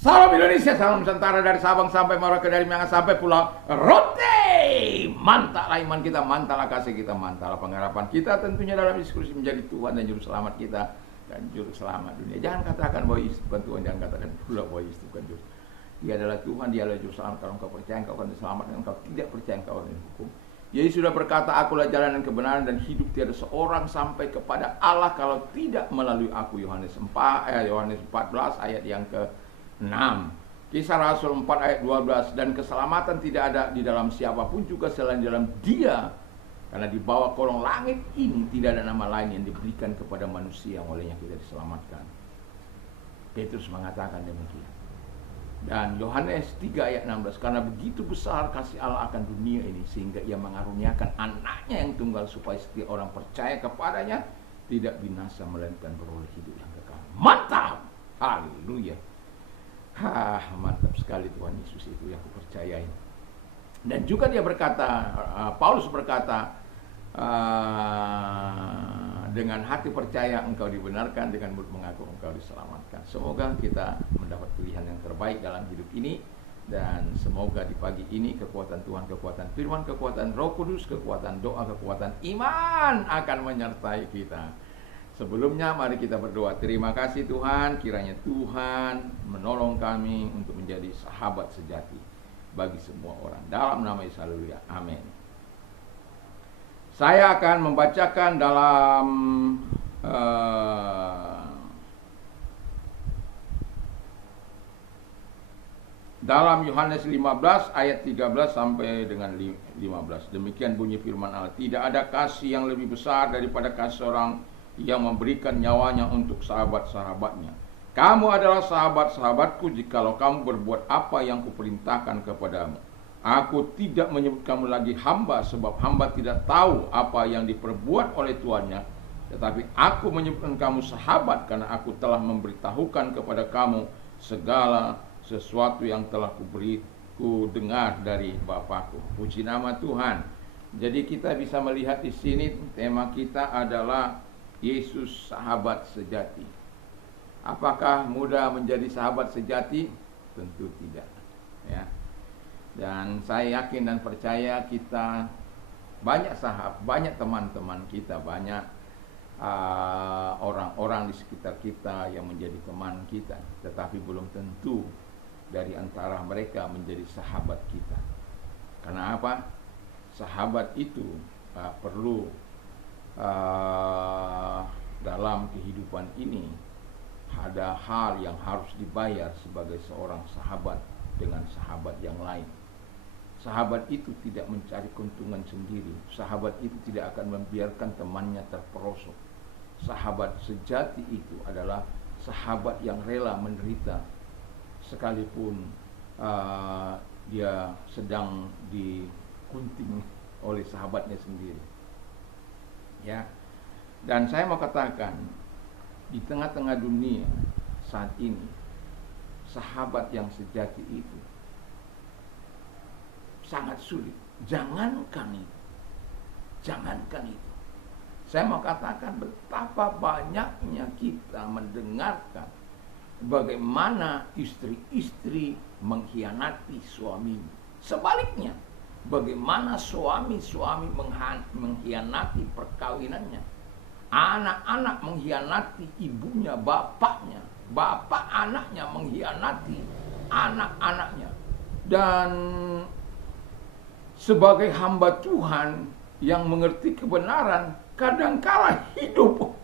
Salam Indonesia, salam Nusantara, dari Sabang sampai Merauke, dari Minang sampai Pulau Rote. Mantaplah iman kita, mantaplah kasih kita, mantaplah pengharapan kita tentunya dalam diskusi menjadi Tuhan dan Juru Selamat kita dan Juru Selamat dunia. Jangan katakan bahwa Yesus bukan Tuhan, jangan katakan pula bahwa Yesus bukan Juru. Dia adalah Tuhan, dia adalah Juru Selamat. Kalau engkau percaya engkau akan diselamatkan, engkau tidak percaya engkau akan dihukum. Yesus sudah berkata, akulah jalan dan kebenaran dan hidup, tiada seorang sampai kepada Allah kalau tidak melalui aku. Yohanes 14 ayat yang ke-6. Kisah Rasul 4 ayat 12. Dan keselamatan tidak ada di dalam siapapun juga selain di dalam Dia, karena di bawah kolong langit ini tidak ada nama lain yang diberikan kepada manusia yang olehnya kita diselamatkan. Petrus mengatakan demikian. Dan Yohanes 3 ayat 16, karena begitu besar kasih Allah akan dunia ini sehingga ia mengaruniakan anaknya yang tunggal supaya setiap orang percaya kepadanya tidak binasa melainkan beroleh hidup yang kekal. Mantap! Haleluya! Mantap sekali Tuhan Yesus itu yang aku percayai. Dan juga dia berkata, Paulus berkata, dengan hati percaya engkau dibenarkan, dengan mulut mengaku engkau diselamatkan. Semoga kita mendapat pilihan yang terbaik dalam hidup ini, dan semoga di pagi ini kekuatan Tuhan, kekuatan firman, kekuatan Roh Kudus, kekuatan doa, kekuatan iman akan menyertai kita. Sebelumnya mari kita berdoa. Terima kasih Tuhan, kiranya Tuhan menolong kami untuk menjadi sahabat sejati bagi semua orang. Dalam nama Yesus, haleluya, amin. Saya akan membacakan dalam Yohanes 15 ayat 13 sampai dengan 15. Demikian bunyi firman Allah. Tidak ada kasih yang lebih besar daripada kasih seorang yang memberikan nyawanya untuk sahabat-sahabatnya. Kamu adalah sahabat-sahabatku jikalau kamu berbuat apa yang kuperintahkan kepadamu. Aku tidak menyebut kamu lagi hamba, sebab hamba tidak tahu apa yang diperbuat oleh tuannya. Tetapi aku menyebutkan kamu sahabat, karena aku telah memberitahukan kepada kamu segala sesuatu yang telah ku dengar dari Bapakku. Puji nama Tuhan. Jadi kita bisa melihat di sini tema kita adalah Yesus sahabat sejati. Apakah mudah menjadi sahabat sejati? Tentu tidak. Ya. Dan saya yakin dan percaya kita banyak banyak teman-teman kita, banyak orang-orang di sekitar kita yang menjadi teman kita, tetapi belum tentu dari antara mereka menjadi sahabat kita. Karena apa? Sahabat itu perlu dalam kehidupan ini ada hal yang harus dibayar sebagai seorang sahabat dengan sahabat yang lain. Sahabat itu tidak mencari keuntungan sendiri. Sahabat itu tidak akan membiarkan temannya terperosok. Sahabat sejati itu adalah sahabat yang rela menderita sekalipun dia sedang digunting oleh sahabatnya sendiri. Ya. Dan saya mau katakan, di tengah-tengah dunia saat ini, sahabat yang sejati itu sangat sulit. Jangankan itu. Saya mau katakan betapa banyaknya kita mendengarkan bagaimana istri-istri mengkhianati suaminya. Sebaliknya, bagaimana suami-suami mengkhianati perkawinannya. Anak-anak mengkhianati ibunya, bapaknya. Bapak anaknya mengkhianati anak-anaknya. Dan sebagai hamba Tuhan yang mengerti kebenaran, kadangkala hidup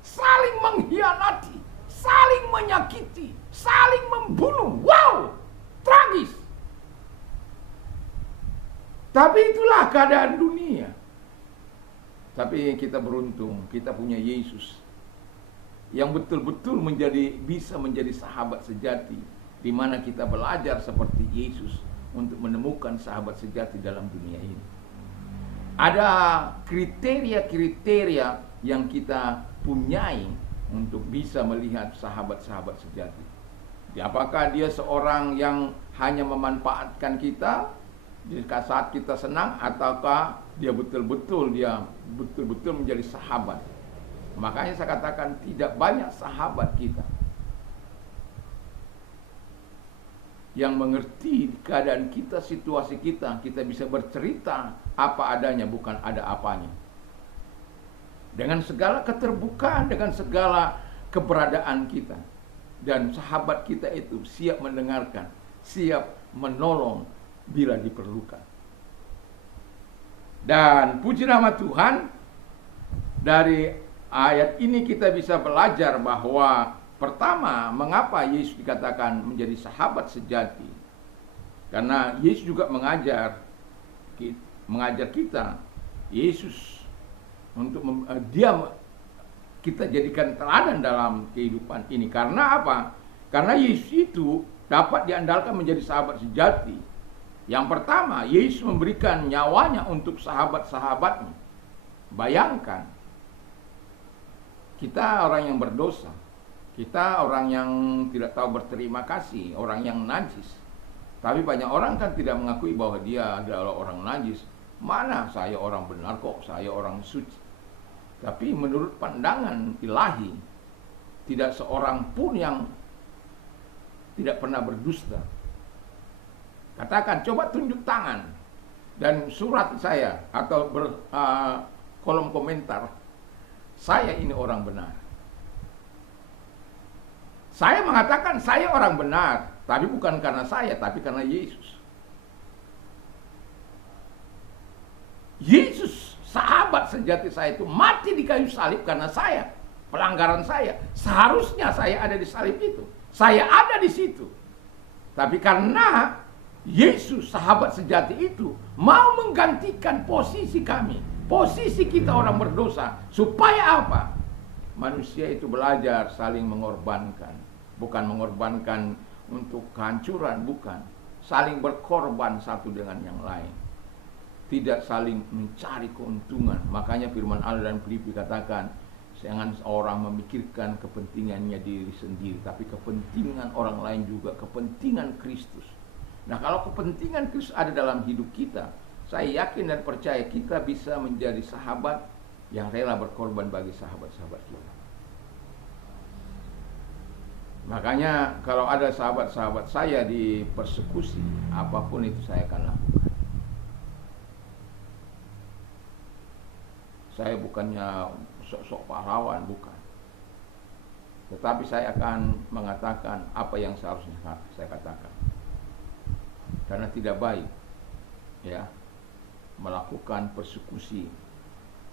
saling mengkhianati, saling menyakiti, saling membunuh. Wow, tragis. Tapi itulah keadaan dunia. Tapi kita beruntung, kita punya Yesus yang betul-betul bisa menjadi sahabat sejati, di mana kita belajar seperti Yesus untuk menemukan sahabat sejati dalam dunia ini. Ada kriteria-kriteria yang kita punyai untuk bisa melihat sahabat-sahabat sejati. Apakah dia seorang yang hanya memanfaatkan kita saat kita senang, ataukah dia betul-betul menjadi sahabat. Makanya saya katakan tidak banyak sahabat kita yang mengerti keadaan kita, situasi kita. Kita bisa bercerita apa adanya, bukan ada apanya. Dengan segala keterbukaan, dengan segala keberadaan kita. Dan sahabat kita itu siap mendengarkan, siap menolong bila diperlukan. Dan puji nama Tuhan, dari ayat ini kita bisa belajar bahwa pertama, mengapa Yesus dikatakan menjadi sahabat sejati? Karena Yesus juga mengajar kita, Yesus untuk kita jadikan teladan dalam kehidupan ini. Karena apa? Karena Yesus itu dapat diandalkan menjadi sahabat sejati. Yang pertama, Yesus memberikan nyawanya untuk sahabat-sahabatnya. Bayangkan, kita orang yang berdosa, kita orang yang tidak tahu berterima kasih, orang yang najis. Tapi banyak orang kan tidak mengakui bahwa dia adalah orang najis. Mana saya orang benar kok, saya orang suci. Tapi menurut pandangan ilahi, tidak seorang pun yang tidak pernah berdusta. Katakan, coba tunjuk tangan dan surat saya atau kolom komentar, saya ini orang benar. Saya mengatakan saya orang benar, tapi bukan karena saya, tapi karena Yesus. Yesus, sahabat sejati saya itu, mati di kayu salib karena saya, pelanggaran saya. Seharusnya saya ada di salib itu, saya ada di situ. Tapi karena Yesus, sahabat sejati itu, mau menggantikan posisi kami, posisi kita orang berdosa. Supaya apa? Manusia itu belajar saling mengorbankan. Bukan mengorbankan untuk kehancuran, bukan. Saling berkorban satu dengan yang lain. Tidak saling mencari keuntungan. Makanya firman Allah dan Filipi katakan, jangan orang memikirkan kepentingannya diri sendiri, tapi kepentingan orang lain juga, kepentingan Kristus. Nah, kalau kepentingan Kristus ada dalam hidup kita, saya yakin dan percaya kita bisa menjadi sahabat yang rela berkorban bagi sahabat-sahabat kita. Makanya kalau ada sahabat-sahabat saya dipersekusi, apapun itu saya akan lakukan. Saya bukannya sok-sok pahlawan, bukan. Tetapi saya akan mengatakan apa yang seharusnya saya katakan. Karena tidak baik ya melakukan persekusi,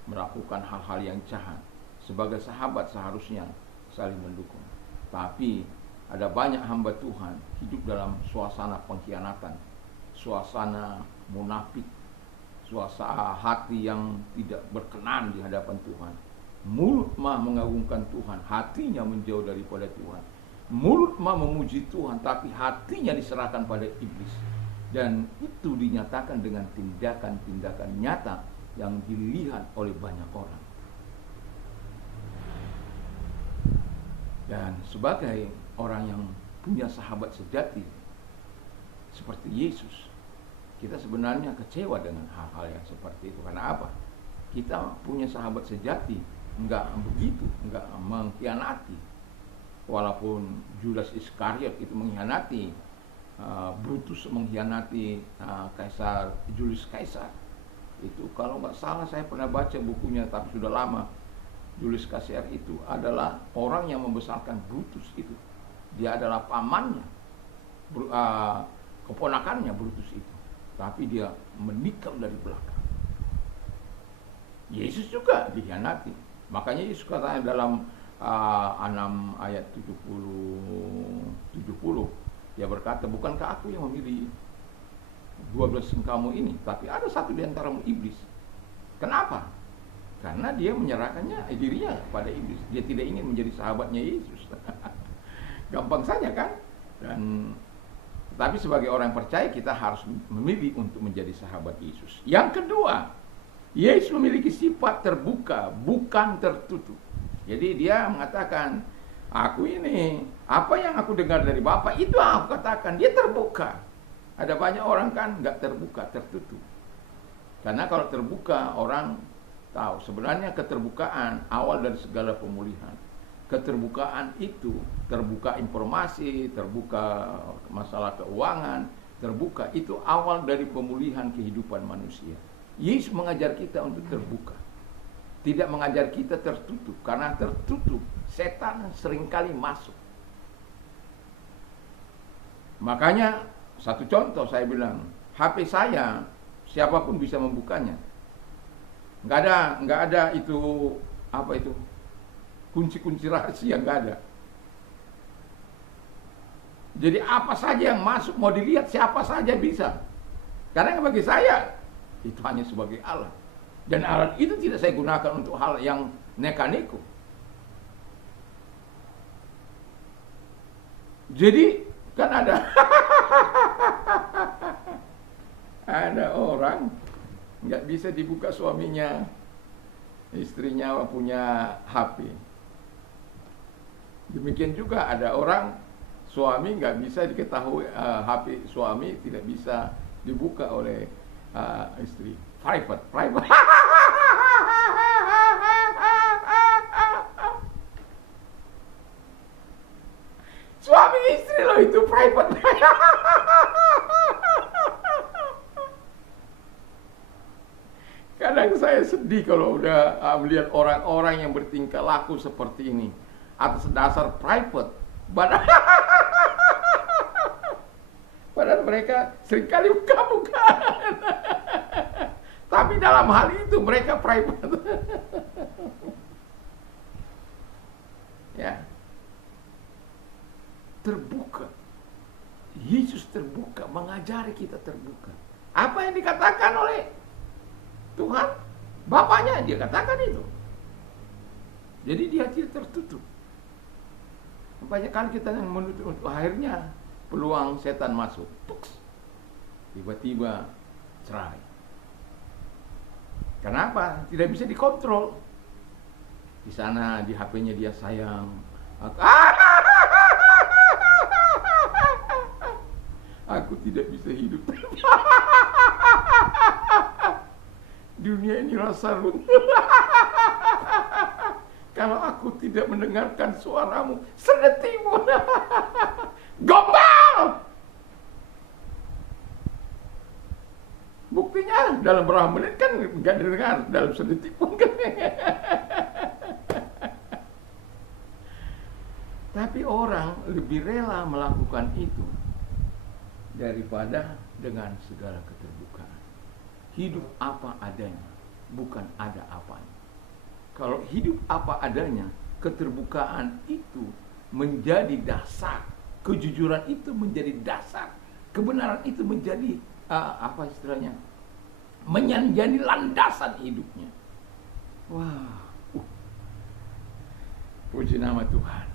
melakukan hal-hal yang jahat. Sebagai sahabat seharusnya saling mendukung. Tapi ada banyak hamba Tuhan hidup dalam suasana pengkhianatan, suasana munafik, suasana hati yang tidak berkenan di hadapan Tuhan. Mulut mah mengagungkan Tuhan, hatinya menjauh daripada Tuhan. Mulut mah memuji Tuhan, tapi hatinya diserahkan pada iblis. Dan itu dinyatakan dengan tindakan-tindakan nyata yang dilihat oleh banyak orang. Dan sebagai orang yang punya sahabat sejati seperti Yesus, kita sebenarnya kecewa dengan hal-hal yang seperti itu. Karena apa? Kita punya sahabat sejati, enggak begitu, enggak mengkhianati. Walaupun Judas Iskariot itu mengkhianati, Brutus mengkhianati Kaisar Julius Kaisar. Itu kalau nggak salah saya pernah baca bukunya, tapi sudah lama. Julius Kaisar itu adalah orang yang membesarkan Brutus itu. Dia adalah pamannya, keponakannya Brutus itu. Tapi dia menikam dari belakang. Yesus juga dikhianati. Makanya Yesus katanya dalam 6 ayat 70, dia berkata, bukankah aku yang memilih 12 kamu ini, tapi ada satu di antaramu iblis. Kenapa? Karena dia menyerahkannya dirinya pada iblis. Dia tidak ingin menjadi sahabatnya Yesus. Gampang saja kan? Dan tapi sebagai orang percaya kita harus memilih untuk menjadi sahabat Yesus. Yang kedua, Yesus memiliki sifat terbuka, bukan tertutup. Jadi dia mengatakan, aku ini, apa yang aku dengar dari Bapa itu yang aku katakan. Dia terbuka. Ada banyak orang kan nggak terbuka, tertutup. Karena kalau terbuka orang tahu sebenarnya keterbukaan awal dari segala pemulihan. Keterbukaan itu, terbuka informasi, terbuka masalah keuangan, terbuka, itu awal dari pemulihan kehidupan manusia. Yesus mengajar kita untuk terbuka, tidak mengajar kita tertutup, karena tertutup setan seringkali masuk. Makanya satu contoh saya bilang, HP saya siapapun bisa membukanya. Nggak ada itu apa itu kunci-kunci rahasia, nggak ada. Jadi apa saja yang masuk mau dilihat siapa saja bisa. Karena bagi saya itu hanya sebagai alat. Dan alat itu tidak saya gunakan untuk hal yang neka-neko. Jadi kan ada orang nggak bisa dibuka suaminya, istrinya punya HP. Demikian juga ada orang suami nggak bisa diketahui, HP suami tidak bisa dibuka oleh istri. Private. Suami istri loh itu private. Kadang saya sedih kalau udah melihat orang-orang yang bertingkah laku seperti ini atas dasar private. Padahal mereka seringkali buka-bukaan. Tapi dalam hal itu mereka private. Ya. Terbuka. Yesus terbuka, mengajari kita terbuka. Apa yang dikatakan oleh Tuhan, Bapaknya dia katakan itu. Jadi dia tidak tertutup. Banyak kali kita yang menutup, akhirnya peluang setan masuk. Tiba-tiba cerai. Kenapa? Tidak bisa dikontrol. Di sana di HP-nya dia sayang. Aku tidak bisa hidup. Dunia ini rasa runtuh. Kalau aku tidak mendengarkan suaramu sedetimu. Gombal. Buktinya dalam berapa menit kan nggak dengar, dalam sedetik pun kan. Tapi orang lebih rela melakukan itu daripada dengan segala keterbukaan. Hidup apa adanya, bukan ada apanya. Kalau hidup apa adanya, keterbukaan itu menjadi dasar, kejujuran itu menjadi dasar, kebenaran itu menjadi apa istilahnya, menjadi landasan hidupnya. Wah, puji nama Tuhan.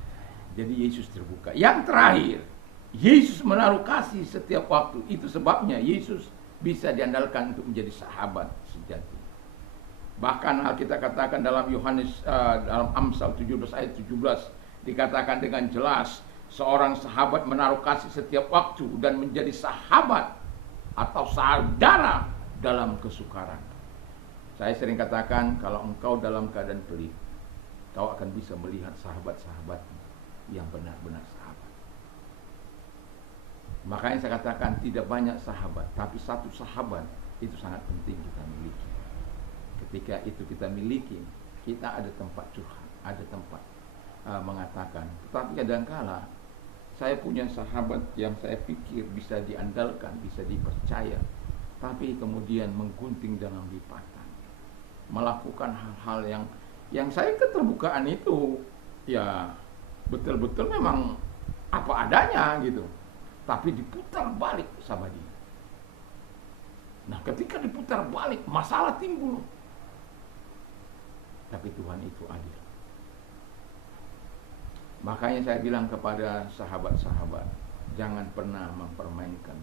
Jadi Yesus terbuka. Yang terakhir, Yesus menaruh kasih setiap waktu. Itu sebabnya Yesus bisa diandalkan untuk menjadi sahabat sejati. Bahkan Alkitab katakan dalam Yohanes dalam Amsal 17 ayat 17 dikatakan dengan jelas, seorang sahabat menaruh kasih setiap waktu dan menjadi sahabat atau saudara dalam kesukaran. Saya sering katakan, kalau engkau dalam keadaan pelit, kau akan bisa melihat sahabat-sahabatmu yang benar-benar sahabat. Makanya saya katakan tidak banyak sahabat, tapi satu sahabat itu sangat penting kita miliki. Ketika itu kita miliki, kita ada tempat curhat, ada tempat mengatakan. Tetapi kadangkala saya punya sahabat yang saya pikir bisa diandalkan, bisa dipercaya, tapi kemudian menggunting dalam lipatan, melakukan hal-hal yang saya keterbukaan itu ya betul-betul memang apa adanya gitu, tapi diputar balik sama dia. Nah, ketika diputar balik, masalah timbul. Tapi Tuhan itu adil. Makanya saya bilang kepada sahabat-sahabat, jangan pernah mempermainkan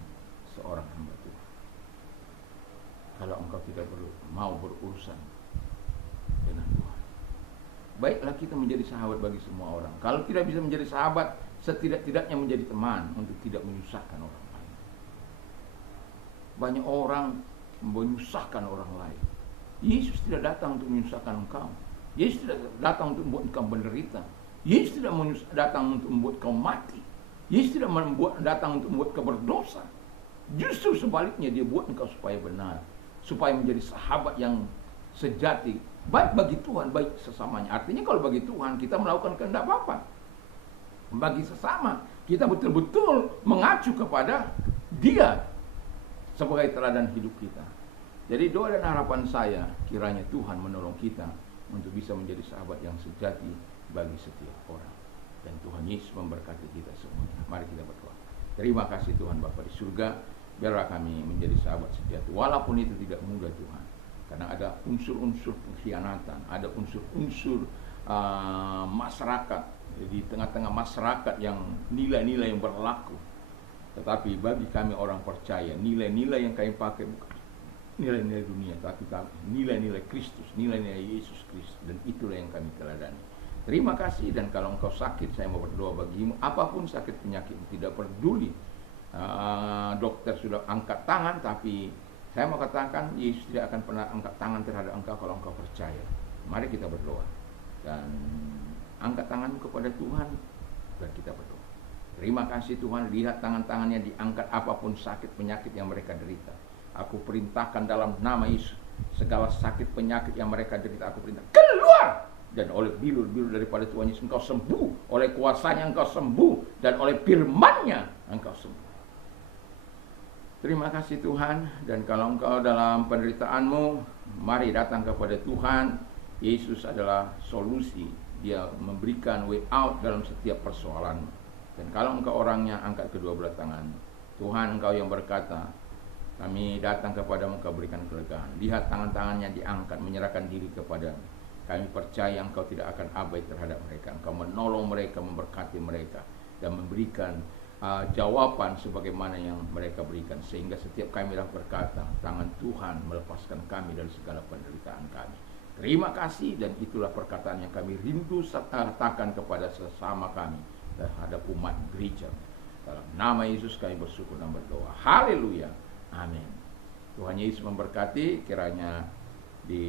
seorang hamba Tuhan. Kalau engkau tidak mau berurusan dengan Tuhan, baiklah kita menjadi sahabat bagi semua orang. Kalau tidak bisa menjadi sahabat, setidak-tidaknya menjadi teman untuk tidak menyusahkan orang lain. Banyak orang menyusahkan orang lain. Yesus tidak datang untuk menyusahkan engkau. Yesus tidak datang untuk membuat engkau menderita. Yesus tidak datang untuk membuat kau mati. Yesus tidak datang untuk membuat kau berdosa. Justru sebaliknya, dia buat engkau supaya benar, supaya menjadi sahabat yang sejati, baik bagi Tuhan, baik sesamanya. Artinya kalau bagi Tuhan kita melakukan kehendak Bapa, bagi sesama kita betul-betul mengacu kepada Dia sebagai teladan hidup kita. Jadi doa dan harapan saya, kiranya Tuhan menolong kita untuk bisa menjadi sahabat yang sejati bagi setiap orang. Dan Tuhan Yesus memberkati kita semuanya. Mari kita berdoa. Terima kasih Tuhan Bapa di surga, biarlah kami menjadi sahabat sejati. Walaupun itu tidak mudah Tuhan, karena ada unsur-unsur pengkhianatan, ada unsur-unsur masyarakat, di tengah-tengah masyarakat yang nilai-nilai yang berlaku. Tetapi bagi kami orang percaya, nilai-nilai yang kami pakai bukan nilai-nilai dunia, tapi nilai-nilai Kristus, nilai-nilai Yesus Kristus, dan itulah yang kami teladani. Terima kasih. Dan kalau engkau sakit, saya mau berdoa bagimu, apapun sakit penyakit, tidak peduli dokter sudah angkat tangan, tapi saya mau katakan Yesus tidak akan pernah angkat tangan terhadap engkau kalau engkau percaya. Mari kita berdoa dan angkat tanganmu kepada Tuhan dan kita berdoa. Terima kasih Tuhan, lihat tangan-tangannya diangkat, apapun sakit penyakit yang mereka derita. Aku perintahkan dalam nama Yesus, segala sakit penyakit yang mereka derita, aku perintah keluar. Dan oleh bilur-bilur daripada Tuhan Yesus engkau sembuh, oleh kuasanya engkau sembuh, dan oleh firman-Nya engkau sembuh. Terima kasih Tuhan. Dan kalau engkau dalam penderitaanmu, mari datang kepada Tuhan. Yesus adalah solusi. Dia memberikan way out dalam setiap persoalan. Dan kalau engkau orangnya, angkat kedua belah tangan. Tuhan, engkau yang berkata, kami datang kepadamu, engkau berikan kelegaan. Lihat tangan-tangannya diangkat, menyerahkan diri kepadamu. Kami percaya engkau tidak akan abai terhadap mereka. Engkau menolong mereka, memberkati mereka, dan memberikan jawaban sebagaimana yang mereka berikan. Sehingga setiap kami berkata, tangan Tuhan melepaskan kami dari segala penderitaan kami. Terima kasih. Dan itulah perkataan yang kami rindu katakan kepada sesama kami terhadap umat gereja. Dalam nama Yesus kami bersyukur dan berdoa. Haleluya. Amin. Tuhan Yesus memberkati. Kiranya di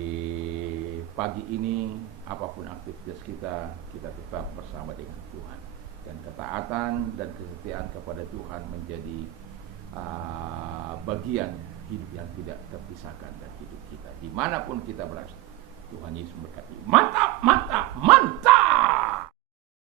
pagi ini, apapun aktivitas kita, kita tetap bersama dengan Tuhan. Dan ketaatan dan kesetiaan kepada Tuhan menjadi bagian hidup yang tidak terpisahkan dari hidup kita. Dimanapun kita berada, Tuhan Yesus memberkati. Mantap, mantap, mantap.